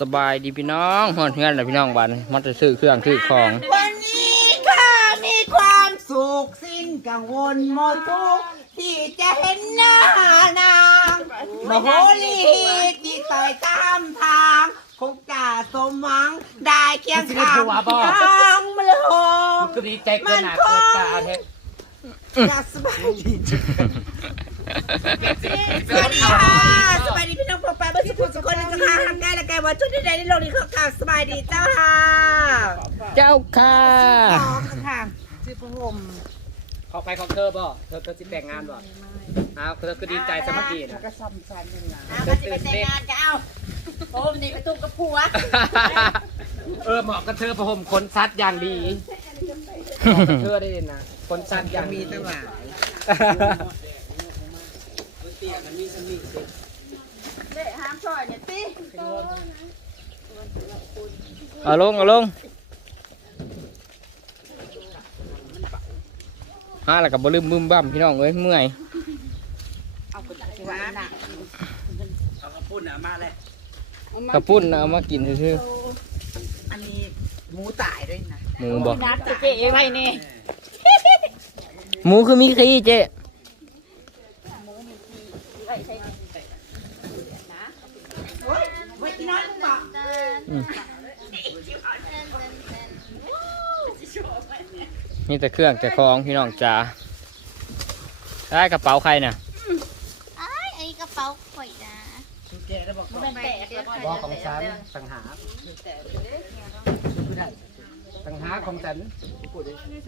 สบายดีพี่น้องฮอดเฮือนแล้วพี่น้องบัดนี้มันจะซื้อเครื่องซื้อของ วันนี้ข้ามีความสุขสิ้นกังวลหมดทุกข์ที่จะเห็นหน้านางมโหรีที่ต่อยตามทางคงจะสมหวังได้เคียงข้างทางมะโลมก็ดีใจเกินหนาเกินตาเทอยากสบายดีสวัสดีค่ะสบายดีพี่น้อง พ่อป้าเมื่อสักครู่สักคนนึงจะค่ะทำงานและแกว่าชุดใดๆในโลกนี้เขาข่าวสบายดีเจ้าค่ะเจ้าค่ะสองค่ะชื่อพระห่มเขาไปของเธอบ่เธอเธอสิแต่งงานบ่อ้าวเธอก็ดีใจสมัครีนะก็ซ่อมชันหนึ่งนะเธอตื่นเต้นโอ้มนี่ประตูกระพัว เออเหมาะกับเธอประหมขนซัดอย่างดีเหมาะกับเธอได้นะขนซัดอย่างมีดีตั้งหลายเด็ห้ามซ อยเนี่ยติเอาลงเอาลงฮาแล้วก็บ่ลืมบึ้มบั้มพี่น้องเอ้ยเมื่อยเอาไปตักสิวาน่ะเอากระปุ่นอะมาเลยกระปุ้นน่ะเอามากินซื่ออันนี้หมูตายด้วยนะๆหมูบ่นัดจะเก๋ไว้นี่หมูคือมีขี้เจ๊ โอ้ยไว้ที่ นอนมึงบอกอืมมีแต่เครื่องแต่ของพี่น้องจ๋าได้กระเป๋าใครน่ะอ้ายอันนี้กระเป๋าข่อยนะแกได้บอกมันแตกแล้วบอกของฉันสังหาสังหาของฉัน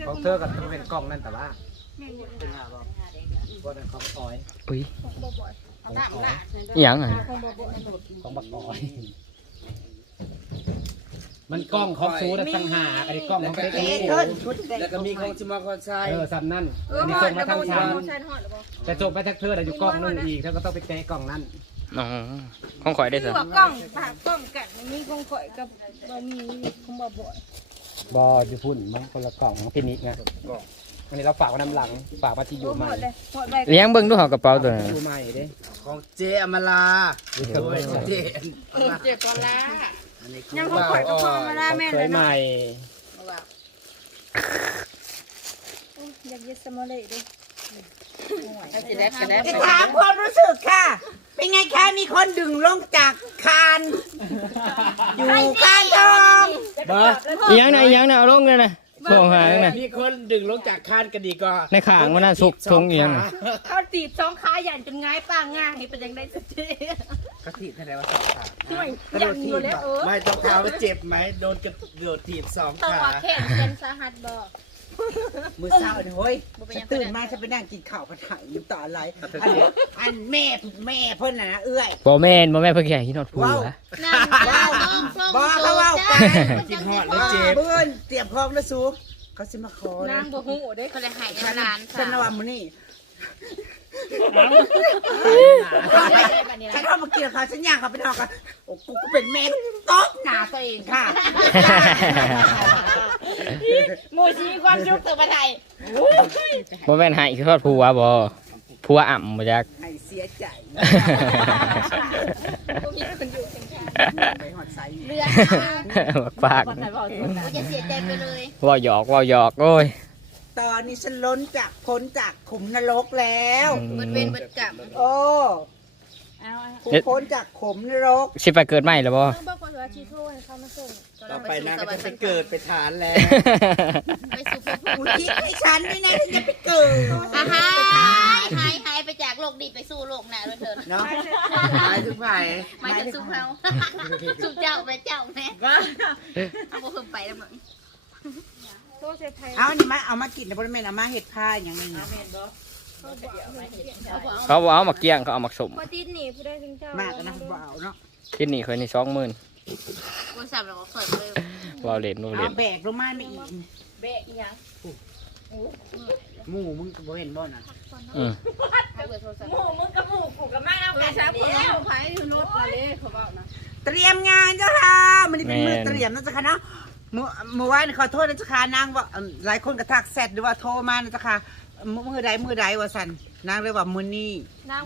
ของเธอกับตัวเป็นกล้องนั่นแต่ว่าเป็นหาบอกว่าเป็นของออยอุ้ยของออยอิหยังอะของบักออย มันกล้องของซูนะสังหาอันนี้กล้องของเจ๊เอ๊ะเเกินชุดแดงแล้วก็มีของจิมอคอนไซออสันนั่นอันนี้ส่งมาทางฉันแต่ส่งไปทางเธอแต่อยู่กล้องนึงอีกเธอก็ต้องไปแกะกล้องนั่นอ๋อของข่อยได้สิตัวกล้องปากกล้องกันมันมีของข่อยกับบะหมี่ของบ่บ่อยบออยู่พุ่นมันคนละกล่องของพินิกไงอันนี้เราฝากไว้น้ำหลังฝากมาที่อยู่หใหมม่ดเลยหมดไปเลี้ยงเบิ่งดูหอกระเป๋าตัวนั้นอยู่ใหม่เด้ของเจอมลาโดยเจเออเจ็บปลาร้า อันนี้ยังของข่อยก็พอมาได้แม่เคเลยยใหเนาะม่อยากเย็ดสมอเลยดิจะถามความรู้สึกค่ะ เป็นไงคะมีคนดึงลงจากคาน อยู่คานทองเบอร์อิหยังน่ะอิหยังน่ะเอาลงเลยนะ ส่งหางน่ะ มีคนดึงลงจากคานกันดีก็ในขางมันน่ะสุกทงอิหยังน่ะ เขาตีบสองขาใหญ่จนง่ายปางง่ายเป็นยังได้สักทีกระถิ่นอะไรวะสองขาห่วยยันอยู่แล้วเออไม่ต้องเท้าแล้วเจ็บไหมโดนกระโดดถีบสองต้องขา ว่าแขนเป็นสาหัสบ่ มือเศร้าเนี่ยเฮ้ยฉันตื่นมาฉันไปนั่งกินข้าวกระถ่ายอยู่ต่ออะไรอันอันแม่แม่เพิ่นน่ะนะเอื้อย บ่แม่นบ่แม่นเพิ่นแค่ที่นอดพูดว้าวละนั่งจ้าต้องส่งบอกเขาว่ากันกินหอดแล้วเจ็บ เพื่อนเตรียมพร้อมนะสูเขาสิมาขอนานะงบ่ฮู้เด้ก็เลยหายฉันนานฉันนว่ามื้อนี้ ฉันเอามากินกับเขาฉันย่างเขาไปทอดกันโอ้กูก็เป็นแม่ตบหน้าตัวเองค่ะหมูชีความยุกตัวประไทยบ่แม่นให้คือทอดผัวบ่ผัวอ่ำบ่จักให้เสียใจบ่มีคนอยู่ข้างไปหอดใส่เรือบักปากกูจะเสียใจไปเลยเว่าหยอกเว่าหยอกโอ้ย ตอนนี้ฉันล้นจากพ้นจากขุมนรกแล้วอืเบิดมเวนเบิดกลับโอ้กูพ้นจากขุมนรก สิไปเกิดใหม่แล้วบ่ ต้องบอกว่าชีโทรให้เขามาส่งต่อไปนะก็จะไปเกิดไปฐานแล้ว ไปสู่ภพภูกูมิคิดให้ฉันด้วยนะที่จะไปเกิดอะหายหายหายไปจากโลกดีไปสู่โลกหน้าเลยเถิดเนาะหายทุกไผ่ไม่จะสู่เฮาสู่เจ้าไปเจ้าแม่เอาบ่เพิ่มไปแล้วมึง โทรเสียไทยเอาอันนี้มาเอามากินนะบริเวณเอามาเห็ดผ้าอย่างนี้เขาบ่เอามาเกี้ยงเขาเอามาสมพอตีนหนีผู้ได้ถึงเจ้ามากนะบ่เอาเนาะกินนี่เคยนี่20,000กูสับแล้วก็เปิดเลยเว้าเล่นเว้าเอาเล่นแบกลงมาไม่อีกเบะอีหยังหมู่มึงบ่เห็นบ่น่ะอืมหมูมึงกับหมูกูกับแม่เอากันแล้วไผรถละเลยเขาบอกนะเตรียมงานเจ้าค่ะมันนี่เป็นมือเตรียมนะเจ้าค่ะเนาะ เมื่อเมื่อวานขอโทษนะเจ้าค่ะนางว่าเอิ่มหลายคนกระทักแซดหรือว่าโทรมานะเจ้าค่ะมือใดมือใดว่าสันนางเลยว่ามือนี้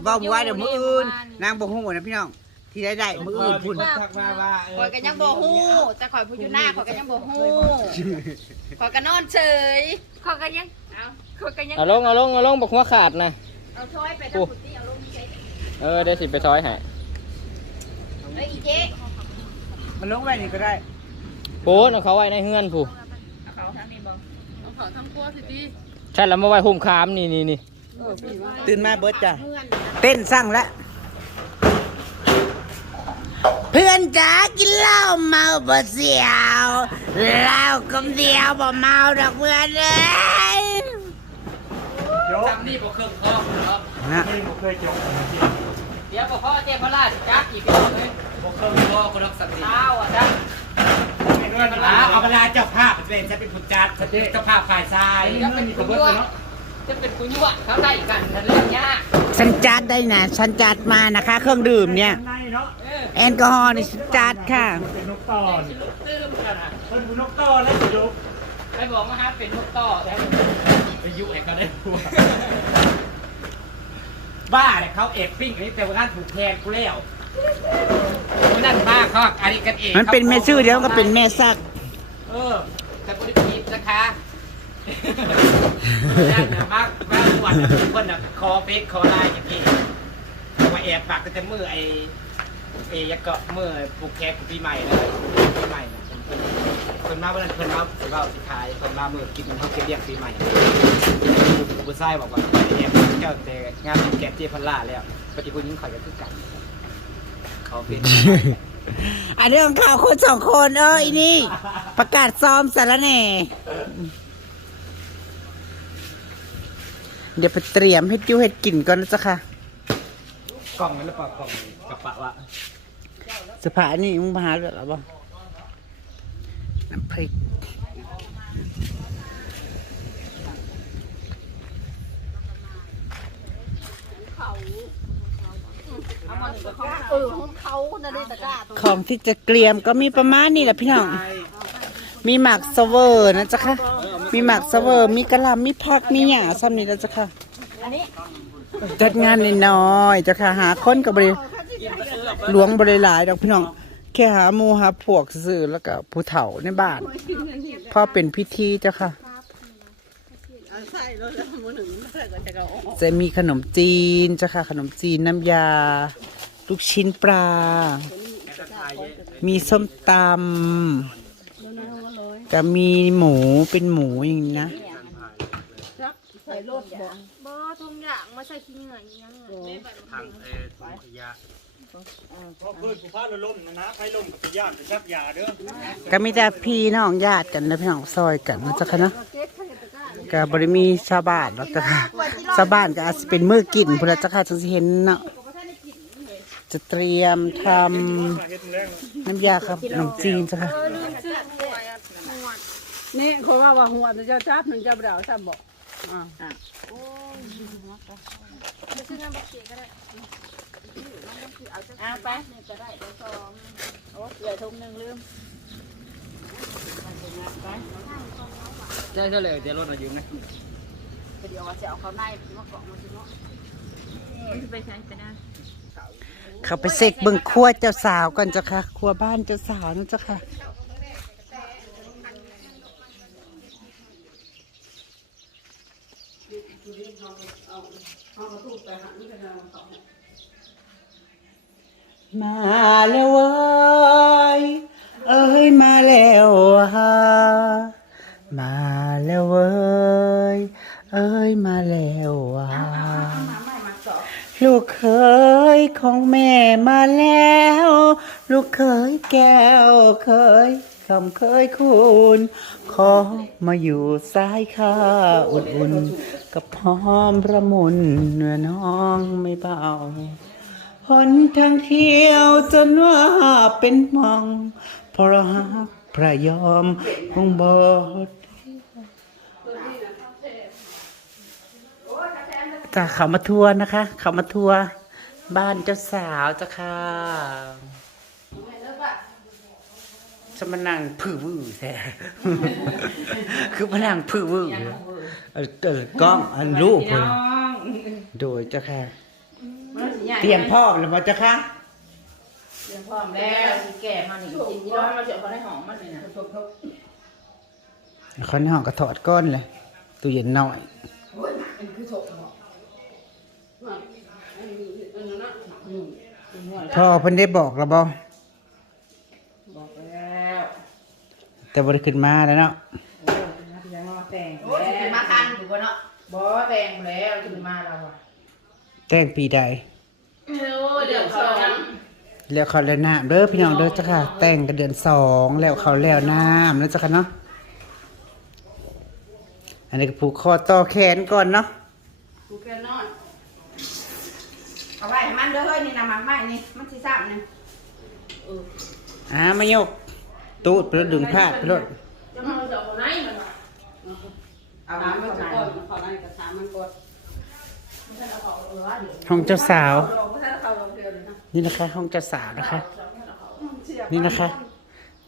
ว่าเมื่อวานเดี๋ยวมืออื่นนางบอกฮู้นะพี่น้องที่ได้ได้มืออื่นพุ่นทักมาว่าเออข่อยก็ยังบ่ฮู้แต่ข่อยผู้อยู่หน้าข่อยก็ยังบ่ฮู้ข่อยก็นอนเฉยข่อยก็ยังเอาข่อยก็ยังเอาลงเอาลงเอาลงบอกหัวขาดนะเอาช้อยไปทางพุทธิเอาลงใช้เออได้สิไปซอยให้เอ้ยอีเจ๊มันลงไว้นี่ก็ได้ โพสเอาเขาไว้ในเฮือนผู้เอาเขาทางนี้บ่เอาขอทำครัวสิดีใช่แล้วมาไว้หุ่มคามนี่นี่นี่ตื่นมาเบิดจ้ะเต้นสั่งละเพื่อนจ๋ากินเหล้าเมาบ่เสียวเหล้าคำเดียวบ่เมาดอกเพื่อนเลยจำนี่บ่เครื่องคอกเนาะนะเดี๋ยวบ่พ่อเจ้พระราชจักอีกแล้วเฮ้ยบ่เครื่องคอกคนรักสัตว์เท้าอะจ้ะ อ่าเอาเวลาเจ้าภาพเป็นจะเป็นผู้จัดเจ้าภาพฝ่ายชายจะเป็นกุยั่วจะเป็นกุยั่วเขาได้กันนั่นเรื่องยากฉันจัดได้นะฉันจัดมานะคะ เครื่องดื่มเนี่ยในเนาะแอลกอฮอล์นี่ฉันจัดค่ะเป็นนกตอนตื้มกันนะเป็นนกตอนแล้วสิลูกไปบอกว่าฮะเป็นนกต่อแต่ไปยุให้เขาได้ผัวบ้าเนี่ยเขาเอกปิ้งอันนี้แต่ว่าท่านถูกแทนกูแล้ว นั่นบ้าเขาอันนี้กันเองมันเป็นแม่ชื่อเดียวก็เป็นแม่ซัก เออแต่บริพีดนะคะนั่นนะมากมากวันน่ะคนน่ะคอเฟกคอไลน์อย่างนี้มาแอบปากก็จะมือไอเอยักก็มือปลูกแคกปีใหม่เลยปีใหม่นะคนมาวันนั้นคนมาสิเว่าสิขายคนมามือกินเขาเก็บเรียกปีใหม่บุษไส้บอกว่าแอบเจ้าแต่งานแกะเจพันล่าแล้วปฏิคุณยิ่งข่อยก็คือกัน เขาเป็นอันเรื่องข่าวคนสองคนเอออีนี่ ประกาศซ้อมสารแหน่เดี๋ยวไปเตรียมให้จิ้วเห็ดกินก่อนนะจ๊ะค่ะ กล่องนั้นหรือเปล่ากล่องกระปะวะสภาอันนี้มึงมาหาเรื่องหรอบ่น้ำพริก เออของเขาน่ะได้ตะกร้าตัวของที่จะเกรียมก็มีประมาณนี้แหละพี่น้อง มีหมักสเวอร์นะจ๊ะค่ะ มีหมักสเวอร์มีกระหลำมีผักมีหญ้าซ้ำนี่แล้วจ๊ะค่ะจัดงานน้อยๆจ้ะค่ะหาคนกับบริหลวงบริหลายดอกพี่น้อง แค่หาหมูหาพวกซื่อแล้วก็ผู้เฒ่าในบ้านพอเป็นพิธีจ้าค่ะ จะมีขนมจีนเจ้าค่ะ ขนมจีนน้ำยา ลูกชิ้นปลา มีส้มตำจะมีหมูเป็นหมูอย่างนี้นะบ่ทุกอย่างมาใส่ขี้เหงื่ออีหยังเนี่ยทางเออถุงขยะพอเพื่อนผู้พาเราล่มนะนะไพ่ล่มกับญาติชักยาเด้อก็มีแต่พี่น้องญาติกันนะพี่น้องซอยกันนะจ๊ะค่ะเนาะ ก็บบริมีชาวบ้านหรอกจ้ะค่ะชาวบ้านก็อาจจะเป็นมือกินพุ่นละจ้ะค่ะจะเห็นเนาะจะเตรียมทำน้ำยาครับขนมจีนจ้ะค่ะนี่เขาว่าว่าหัวจะจับหนึ่งจับดาวซ้ำบอกอ่าเอาไปนี่ก็ได้เดี๋ยวสองโอ้เหลือถุงหนึ่งลืม ใช่เท่าไหร่จะลดอายุนะเดี๋ยวว่าจะเอาเขาในมาเกาะมาสิเนาะไปใช้ไปได้เขาไปเสกเบิ่งครัวเจ้าสาวก่อนจ้ะค่ะครัวบ้านเจ้าสาวนะจ้ะค่ะมาแล้วเว้ย เอ้ยมาแล้วฮะมาแล้วเว้ยเอ้ยมาแล้วฮะลูกเคยของแม่มาแล้ว ลูกเคยแก้วเคยคำเคยคุณขอมาอยู่สายข้าอุ่นๆกับหอมประมุนเนื้อน้องไม่เบาหนทางเที่ยวจนว่าเป็นหมอง เพราะหักพระยอมคงบดจ้ะเขามาทัวร์นะคะ เขามาทัวร์บ้านเจ้าสาวจ้ะค่ะจะมานั่งผือวือแท้คือมานั่งผือวือเออเออกล้องอันรูปเพิ่นโดยเจ้าค่ะเตรียมพร้อมแล้วบ่เจ้าค่ะ เดี๋ยวพร้อมแล้วสิแก่มานี่กินยี่ร้อนมาเสียเขาได้หอมมันเลยนะเขาในห้องกระถอดก้อนเลยตู้เย็นน้อยพ่อเพิ่นได้บอกแล้วบ่บอกแล้วแต่บ่ได้ขึ้นมาแล้วเนาะโอ้ยนะพี่ยังมาแต่งโอ้ยสิมาทันถูกบ่เนาะบอแต่งแล้วถึงมาเราอะแต่งปีใดโอ้ยเดี๋ยวเขายัง แล้วเขาแล้วน้ำเด้อพี่น้องเด้อจ้ะค่ะ แต่งกันเดือนสองแล้วเขาแล้วน้ำแล้วจ้ะค่ะเนาะอันนี้ก็ผูกคอต่อแขนก่อนเนาะกูแค่นอนเอาไว้ให้มันเด้อเฮ้ยนี่นะหมักไม้นี่มันสิซ้ำนี่อ่ามายก ตูดไปรถดึงพาดไปรถจะมาจะเอาไหนมันวะเอาน้ำไปก่อนขอได้กระถามมันก่อนไม่ใช่เอาเขาเออเดี๋ยวห้องเจ้าสาวเราไม่ใช่เอาเขาเราเดียวเลย นะนี่นะคะ ห้องเจ้าสาวนะคะ นี่นะคะ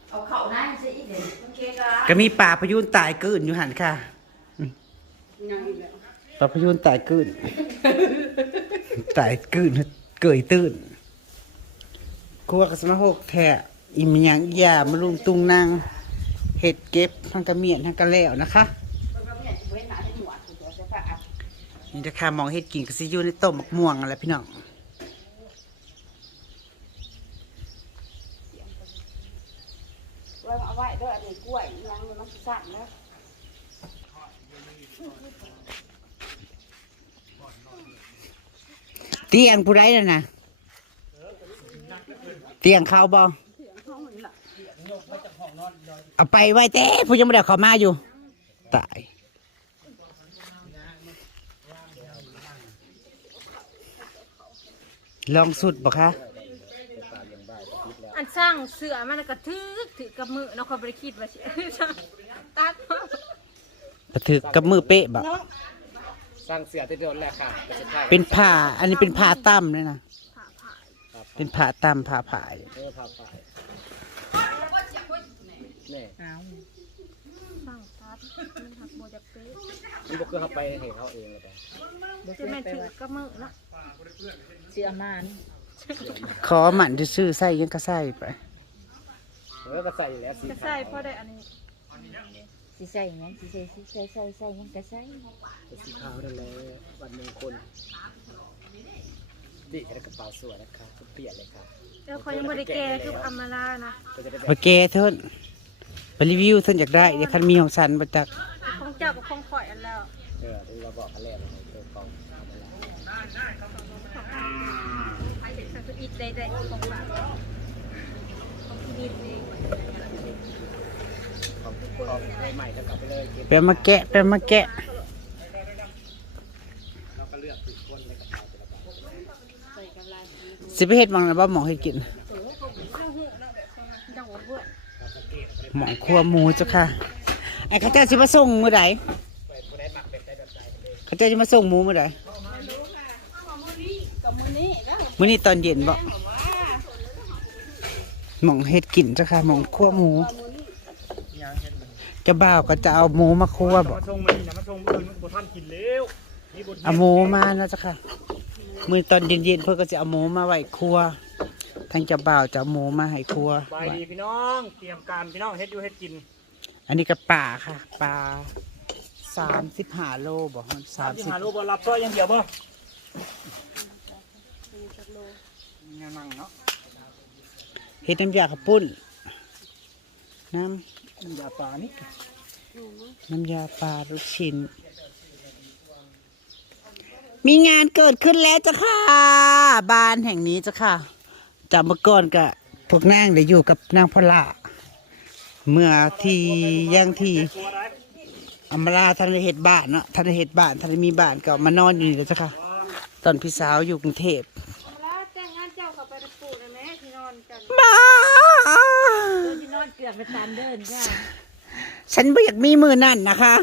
เอาเข้าได้สิอีเด้โอเคก็ก็มีป่าพยูนตายกืนอยู่หันค่ะยังอีกแล้วป่าพยูนตายกืนตายกืนเกยตื่นกลัวกับสมาหกแท้อิมยังยามาลุงตุงนางเห็ดเก็บทั้งกระเมียนทั้งกระแล้วนะคะมันก็เนี่ยสิเว้นหาได้หนวดตัวจะฝากนี่นะคะมองเห็ดกินก็สิอยู่ในต้มมะม่วงอะไรพี่น้อง ไว้เอาไว้เด้ออันนี้กล้วย ยังมันแล้วเตียงผู้ใดน่ะนะเตียงเขาบ่เอาไปไว้เต้ผู้ยังไม่ได้เข้ามาอยู่ ตาย ลองสุดบ่คะ อันสร้างเสือมันก็ถือถือกับมือเนาะเขาบริคิดว่าสิตัดกระถือกับมือเป๊ะบ่สร้างเสียที่โดนแหละค่ะแต่สุดท้ายเป็นผ้าอันนี้เป็นผ้าตั้มเลยนะเป็นผ้าตั้มผ้าผายเออพาไปแน่สร้างตัดมันหักโมจากเป๊ะมันบอกคือเขาไปเห็นเขาเองเลยแต่ จะแม่นถือกับมือเนาะ เสียมาน ขอหมันซื้อๆใส่ยังก็ใส่ไปเออก็ใส่แล้วสีจะใส่พอได้อันนี้สิใส่หยังสิใส่สิใส่ใส่ใส่หยังก็ใส่สีขาวนั่นแหละวันหนึ่งคนดิกระเป๋าสวยนะคะทุกเปลี่ยนเลยค่ะแล้วเขายังบริแกคืออามาลานะก็จะได้แบบโอเคเทินไปรีวิวเทินอยากได้เดี๋ยวคันมีของสันมาจากของเจ้ากับของข่อยอันแล้วเออเราบอกกันแล้วเลยเออกองเอามาแล้ว ไอ้ เด็กสักอีกได้ได้ของฝากของพี่ดินเองของของใหม่ๆก็กลับไปเลยเก็บไปเอามาแกะไปเอามาแกะเราก็เลือกถูกคนในกระเป๋าแต่ละใบสิไปเฮ็ดหมังนะบ่หมองเฮ็ดกินหวะเบื่อหมองครัวหมูเจ้าค่ะไอ้ข้าเจ้าสิมาส่งมื้อใดผู้ได้หมักแบบใดแบบใดเลยข้าเจ้าสิมาส่งหมูมื้อใดกับมือนี้ก็ มื้อนี้ตอนเย็นบ่หมองเฮ็ดกินจ้าค่ะหมองครัวหมูจ้าบ่าวก็จะเอาหมูมาครัวบ่มาชงมันนะมาชงมันบ่ทันกินแล้วนี่บทเอาหมูมาแล้วเจ้าค่ะ มื้อตอนเย็นๆเพิ่นก็จะเอาหมูมาไว้ครัวทางจ้าบ่าวจะเอาหมูมาให้ครัวบายดีพี่น้องเตรียมการพี่น้องเฮ็ดอยู่เฮ็ดกินอันนี้ก็ปลาค่ะปลาสามสิบห้าโลบอกสามสิบ หาลูกบ่รับซอยอย่างเดียวบ่ นั่งเนาะเฮ็ดน้ำยาข้าวปุ้น น้น้ำยาปลานี่ำน้ำยาปลาลูกชิ้น มีงานเกิดขึ้นแล้วจ้ะค่ะ บ้านแห่งนี้จ้ะค่ะจากเมื่อก่อนก็พวกนางได้อยู่กับนางพลาเมื่อที่ย่างที่ตัวได้อำมาลาท่านได้เฮ็ดบ้านเนาะท่านได้เฮ็ดบ้านท่านได้มีบ้านก็มานอนอยู่นี่แหละจ้ะค่ะ ตอนพี่สาวอยู่กรุงเทพ ลาแต่งงานเจ้าเขาไปปลูกได้ไหมที่นอนกัน บ้า ที่นอนเกลือก ไปตามเดินจ้าฉันไม่อยากมีมือนั่นนะคะ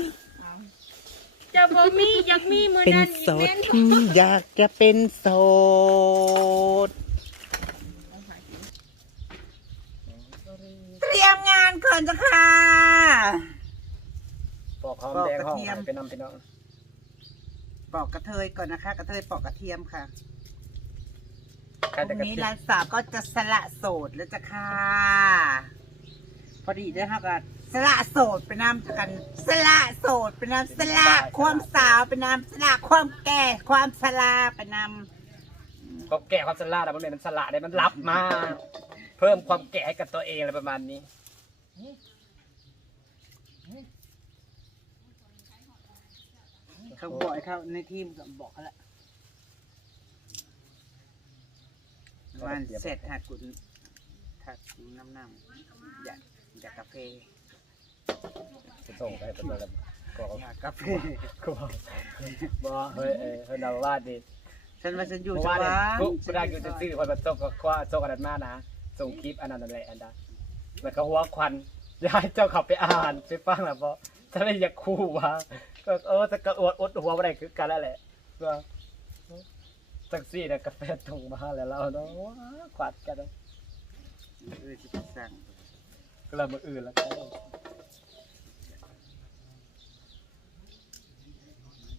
เจ้าบ่มีอยากมีมือเป็นนั้นอีโสกดแม่นที่อยากจะเป็นโสด เตรียมงานก่อนจ้ะค่ะ ปอกหอมแดงหอมไปเป็นน้ำพี่น้องปอกกระเทยก่อนนะคะ กระเทยปอกกระเทียมค่ะใครพแต่รุ่งกระนี้ติร้านสาวก็จะสละโสดแล้วจ้ะค่ะพ อดีได้ครับกันสละโสดเป็นนามกันสละโสดเป็นนามสละความสาวเป็นนามสละความแก่ความสลาเป็นนามก็แก่ความสละแต่มันเป็นมันสละได้มันรับมา เพิ่มความแก่ให้กับตัวเองอะไรประมาณนี้เขาบอกให้เขาในทีมก็บอกเขาละวันเสร็จหักกุนหักกุนน้ำน้ำอยา กอยากกาแฟจะส่งไปเป็นอะไรก็อยากกาแฟก็บ่เฮ้ยเอ้ยเฮ้ยเราว่าดิฉันว่าฉันอยู่เมื่อจัวางนหเนี่ยวัดกูกูได้อยู่จะซื้อพอมาส่งก็คว้าส่งอันนั้นมานะส่งคลิปอันนั้นอะไรอันนั้นแล้วก็หัวควันยายเจ้าขับไปอ่านไปฟังแล้วบ่ถ้าไม่อยากคู่ว่าก็เออจะกระอวดอดหัวอะไรคือกันแล้วแหละก็สักซี่เนี่ยกาแฟตรงมาแล้วเราเนาะว้าขวัดกันเนาะเออที่จะสั่ง ก็เรามืออื่นแล้วก็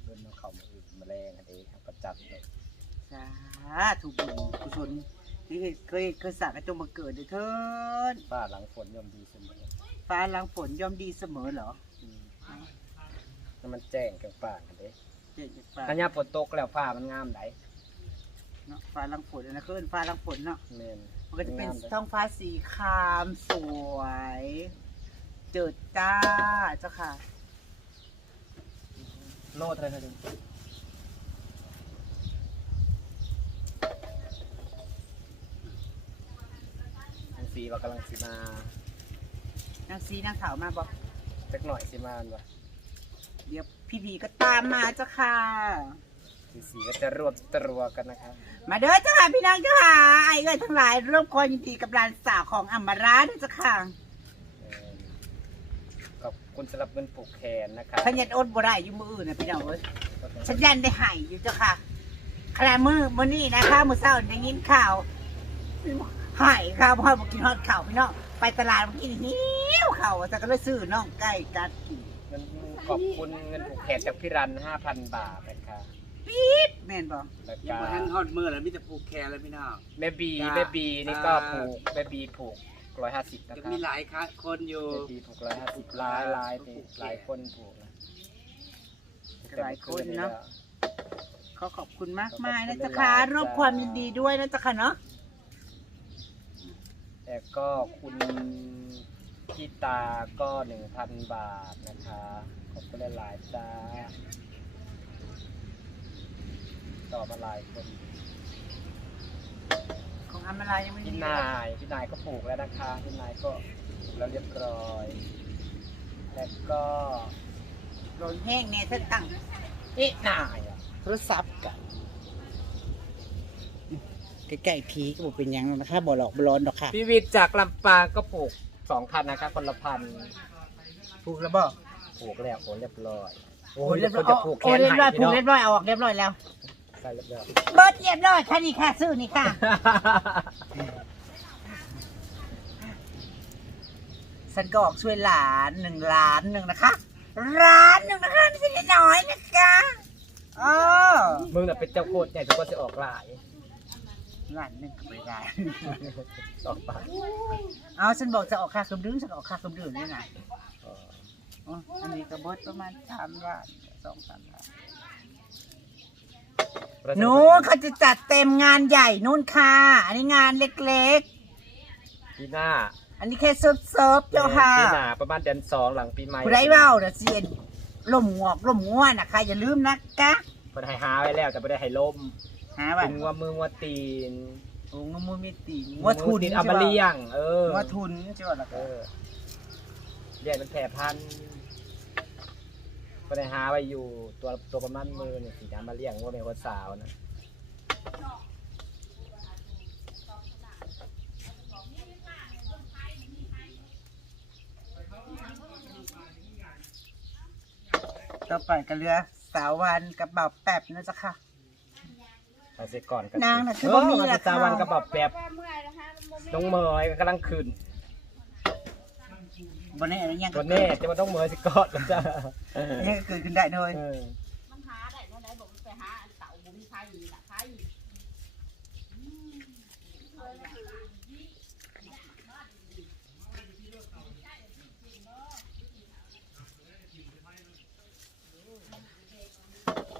เดินมาเขามืออื่นมาแรงอันนี้ครับก็จัดเลยสาธุบุญกุศลที่เคยเคยสั่งให้จงมาเกิดเลยเถิดฝ้าหลังฝนย่อมดีเสมอฟ้าหลังฝนย่อมดีเสมอเหรออืมแล้วมันแจ้งกันป่ากันเด้เจ๊จะฟ้าถ้ายามฝนตกแล้วฟ้ามันงามไดเนาะฟ้าหลังฝนนะคือฟ้าหลังฝนเนาะ แม่น มันก็จะเป็นงามด้ท้องฟ้าสีครามสวย เจิดจ้าเจ้าค่ะโน้ตอะไรครับลุงลุงสีว่ากำลังสิมานางซีนางขาวมาบอกสักหน่อยสิมาอันวะเดี๋ยวพี่พีก็ตามมาเจ้าค่ะ สีสีก็จะรวบตรัวกันนะครับมาเด้อเจ้าค่ะพี่น้องเจ้าค่ะไอ้เอ้ยทั้งหลายร่วมคอยยินดีกับร้านสาวของอมราด้วยเจ้าค่ะเอิ่มขอบคุณสำหรับเงินปลูกแขนนะครับขยันอดบ่ได้อยู่มืออื่นนะพี่น้องเอ้ยฉันยันได้ใหายอยู่เจ้าค่ะขณะมือมือนี้นะคะมือเช้าได้ยินข่าวใหายข่าวพ่อบอกกินฮอดข่าวพี่น้องไปตลาดเมื่อกี้นี่หิวข่าวแต่ก็เลยซื้อน้องไก่กัดกิน เงินขอบคุณเงินปลูกแขนจากพี่รัน5,000บาทนะครับ ปี๊บแม่นบ่แล้วยัก็งบ่ทันฮอดมือแล้วมีแต่ผูกแขนแล้วพี่น้อง แม่บีจ้าแม่บีนี่ก็อ่าผูกแม่บีผูกร้อยห้าสิบนะยังครับมีหลายคะคนอยู่ แม่บีผูกร้อยห้าสิบหลายหลายนี่หลายคนผูกนะหลายคนเนาะขอขอบคุณมากมายนะเจ้าค่ะร่วมความยินดีด้วยนะเจ้าค่ะเนาะแต่ก็คุณพี่ตาก็หนึ่งพันบาทนะคะ ขอบคุณหลายๆจ้า ต่อมาหลายคนของอมรายังไม่พี่มีนายพี่นายก็ผูกแล้วนะคะพี่นายก็ผูกแล้วเรียบร้อย แล้วก็โดนแห้งเนี่ยถ้าตั้งพี่นายอะโทรศัพท์กันใกล้ๆผีก็บอกเป็นหยังหรอกนะคะบ่หลอกบ่ร้อนดอกค่ะพี่วิทย์จากลำปางก็ผูกสองพันนะคะคนละพันผูกแล้วบ่ผูกแล้วโอ้เรียบร้อยโอ้โอ้ยเรีเรียยบบร้ร้ออยยจะผูกแขโอ้นเรียบร้อยให้ผูพี่กน้องเรียบร้อยเอาออกเรียบร้อยแล้ว ใส่เรียบร้อยเบิดเรียบร้อยค่ะนี่ค่ะซื้อนี่ค่ะ ฉันก็ออกช่วยหลานหนึ่งล้านหนึ่งนะคะล้านหนึ่งนะคะไม่ใช่น้อยๆนะคะเออมึงน่ะเป็นเจ้าโคตรใหญ่ทุกคนจะออกหลายล้านหนึ่งก็ไม่ได้ ออกไปเอาฉันบอกจะออกค่าเครื่องดื่มฉันออกค่าเครื่องดื่มนี่ไงเอออ๋ออันนี้ก็เบดประมาณสามล้านสองสามล้าน นู้นเขาจะจัดเต็มงานใหญ่นู่นค่ะ อันนี้งานเล็กปีหน้าๆ อันนี้แค่เซิร์ฟเซิร์ฟเจ้าค่ะปีหน้าประมาณเดือนสองหลังปีใหม่ผู้ใดเว้าน่ะเสียนล่มงอกล่มง่วนนะคะอย่าลืมนะคะเพิ่นให้หาไว้แล้วแต่ไม่ได้ให้ล่มหาว่าเป็นงัวมืองัวตีนโอ้งมูมีตีนงัวทุนตีนเอามาเลี้ยง เอองัวทุนใช่ป่ะล่ะเออเลี้ยงเป็นแพร่พันธุ์ เพิ่นให้หาไว้อยู่ตัวตัวประมาณมือนี่สิเอามาเลี้ยงงัวเป็นคนสาวนะต่อไปก็เรือสาววันกับเบาแป๊บนะจ๊ะค่ะ เอาเสียก่อนกันนางน่ะคือเอบ่อมีมันราจะคา ตาวันกระบอกแป๊บเมื่อยนะคะมันบ่มีต้องเมยก็กำลังขึ้น บนแน่อะไรยก็วันนี้จะมาต้องเมย์สกอตแล้จ้านี่ก็เกิดขึ้นได้เลยเออมันหาได้เน่าไหร่บอกมันไปหาเต่าบุ้งไทยน่ะไทย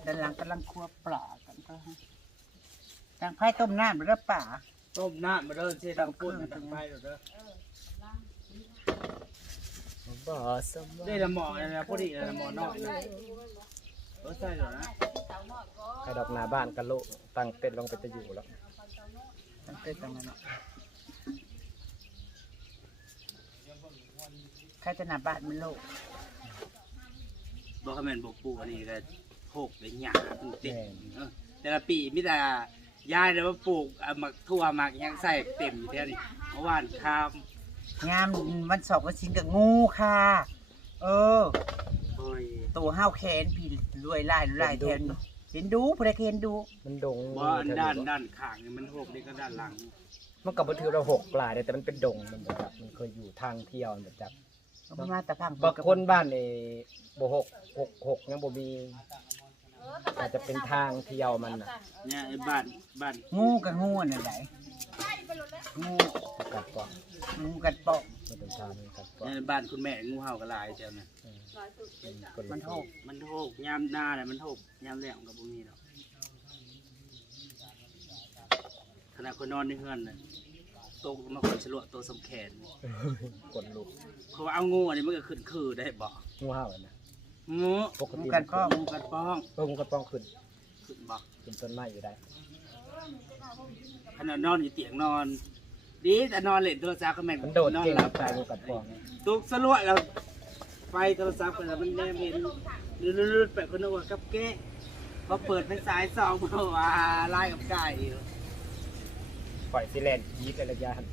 ด้านหลังกำลังครัวปลากันก็ฮะทางไผ่ต้มน้ำหรือป่าต้มน้ำมาเริ่มเช่ทางปุ้นทางไม้เด้อเออ บ่สมได้ละหมอนะพอดีละหมอน้อยนะเออใช่เหรอนะใครดอกหน้าบ้านกันโลตั้งเต็นท์ลงไปจะอยู่แล้วตั้งแต่ตรงนั้นเนาะใครจะหนาบ้านมันโลกบอกคำแมนบอกปู่อันนี้ก็โหกเลยหยาเป็นเต็มเออแต่ละปีมิตรยายเลยว่าปลูกเอาหมักทั่วหมักหยังใส่เต็มอยู่แท่นี้เมื่อวานข้าม งามวันสอบวันสิงกับงูค่ะ เออ โอ้ยตัวห้าวแขนพี่รวยไล่รวยไล่แทนเห็นดูผู้ใดเห็นดู มันดงบ่อันด้านด้านข้างนี่มันโหกนี่ก็ด้านหลังมันก็บ่ถือเราหกหลายแต่มันเป็นดงมันบ่จับมันเคยอยู่ทางเที่ยวมันบ่จับเอามาตะพังบางคนบ้านนี่บ่หกหกหกยังบ่มีอาจจะเป็นทางเที่ยวมันน่ะเนี่ยไอ้บ้านบ้านงูกับงูน่ะไหน งูกัดก่อนงูกัดเปาะมันเป็นทางมันกัดก่อนเนี่ยบ้านคุณแม่งูเห่ากระลายเจ้าน่ะคนมัมันนโทษมันโหกยามหน้าเนี่ยมันโหกยามแหลมกับพวกนี้หรอกขณะคนนอนในเฮือนน่ะโตวมาคนฉลวดตัวสำแขนคนลุกเพราะว่าเอางูอันนี้มันก็ขึ้นคือได้บ่งูเห่าอะนะงูปกงูติกัดเปาะงูกัดป้องเอองูกระป้องขึ้นขึ้นบ่ขึ้นต้นไม้อยู่ได้ ขณะนอนอยู่เตียงนอน ดีแต่นอนเล่นโทรศัพท์ก็แม่นมันโดดนอนเก่งหลับตายงูกัดป้องตุกสลวดแล้วไฟโทรศัพท์ก็แล้วมันแนมเห็นลื่นๆไปคนนึกว่ากับแกะพอเปิดเป็นสายสองเพราะว่าไล่กับไก่อยู่ปล่อยสิแลนยีดอะไรยาน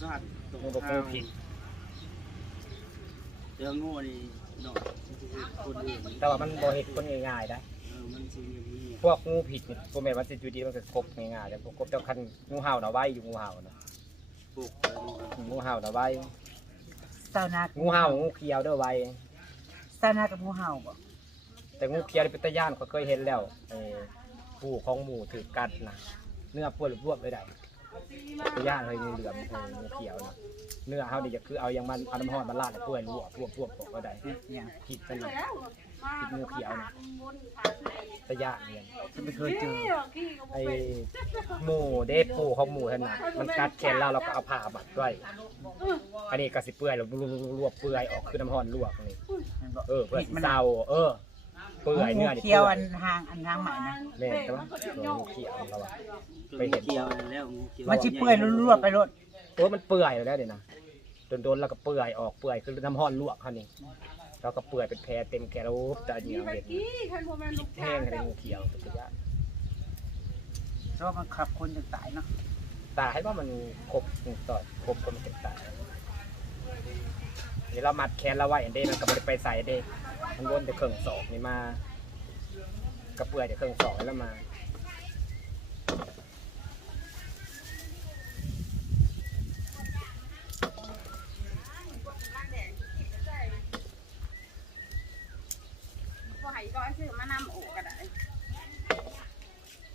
สัตว์ตกงูบ่ข้าปูวผิดเจองูนี่ดอกคนอื่นแต่ว่ามันบ่เห็ดคนง่ายๆได้เออมันสิมี พวกงูผิดนี่บ่แม่นว่าสิอยู่ดีมันก็ครบง่ายๆแต่พวกครบเจ้าคันงูเห่าน่ะไว้อยู่งูเห่าน่ะปลูกงูเห่าน่ะไว้เศร้านางูเห่างูเขียวเด้อไว้เศร้านากับงูเห่าบ่แต่งูเขียวนี่เป็นตะย่านเขาเคยเห็นแล้วไอ้ผู้ของหมูถือกัดนะเนื้อปวดบวบไปได้ตะย่านเลยงูเหลือมงูเขียวนะ เนื้อเฮานี่จะคือเอาอย่างมันเอาน้ำห้อนมาลาดแล้วเปื่อยลวกลวกลวกออกก็ได้เนี่ยผิดไปเลยผิดงูเขียวนะตะย่านเนี่ยฉันไม่เคยเจอไอ้หมูเด้ผู้ของหมูท่านน่ะมันกัดแขนเราเราก็เอาผ้าบัดไว้อันนี้ก็สิเปื่อยแล้วลวกเปื่อยออกคือน้ำห้อนลวกนี่มันบอกเออเพื่อสิเศร้าเออเปื่อยเนื้อนี่เคี้ยวเปื่อันทางอันทางใหม่นะแม่แต่ว่างูเขียวเราอะไปเห็นเกี่ยวแล้วงูเขียวมันชิเปื่อยรั่วๆไปรถ โอ้มันเปื่อยแล้วเดี๋ยวนะโดนๆแล้วก็เปื่อยออกเปื่อยคือน้ำห้อนลวกเขานี่แล้วก็เปื่อยเป็นแผลเต็มแขนแล้วแต่อันนี้เห็นพิษแห้งอะไรงูเขียวเป็นระยะเพราะว่ามันขับคนจนตายเนาะตาให้ว่ามันครบต่อครบคนมันเป็นตายนี่เรามัดแขนเราไว้อันเด้มันก็ไม่ได้ไปใส่เด้มันวนแต่เครื่องสองนี่มา กระเปื่อยแต่เครื่องสองแล้วมา บ่ให้ร้อยซื้อมานำโอกก็ได้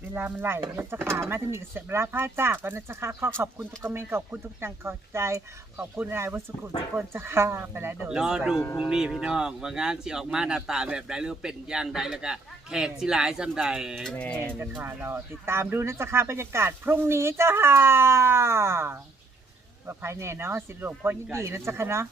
เวลามันไหลแล้วจะขามาถึงอีกเสร็จเวลาผ้าจากกันนะจ๊ะค่ะขอขอบคุณทุกคอมเมนต์ขอบคุณทุกจังขอบใจ ขอบคุณนายวัสุขุมทุกคนจ้าค่ะไปแล้วเด้อรอดูพรุ่งนี้พี่น้องว่างานสิออกมาหน้าตาแบบใดหรือเป็นอย่างใดแล้วก็แขกสิหลายซ้ำใดแม่แม่นจ้าค่ะรอติดตามดูนะจ๊ะค่ะบรรยากาศพรุ่งนี้จ้าค่ะว่าภายในเนาะสิหลวงพ่อยินดีนะจ๊ะค่ะเนาะ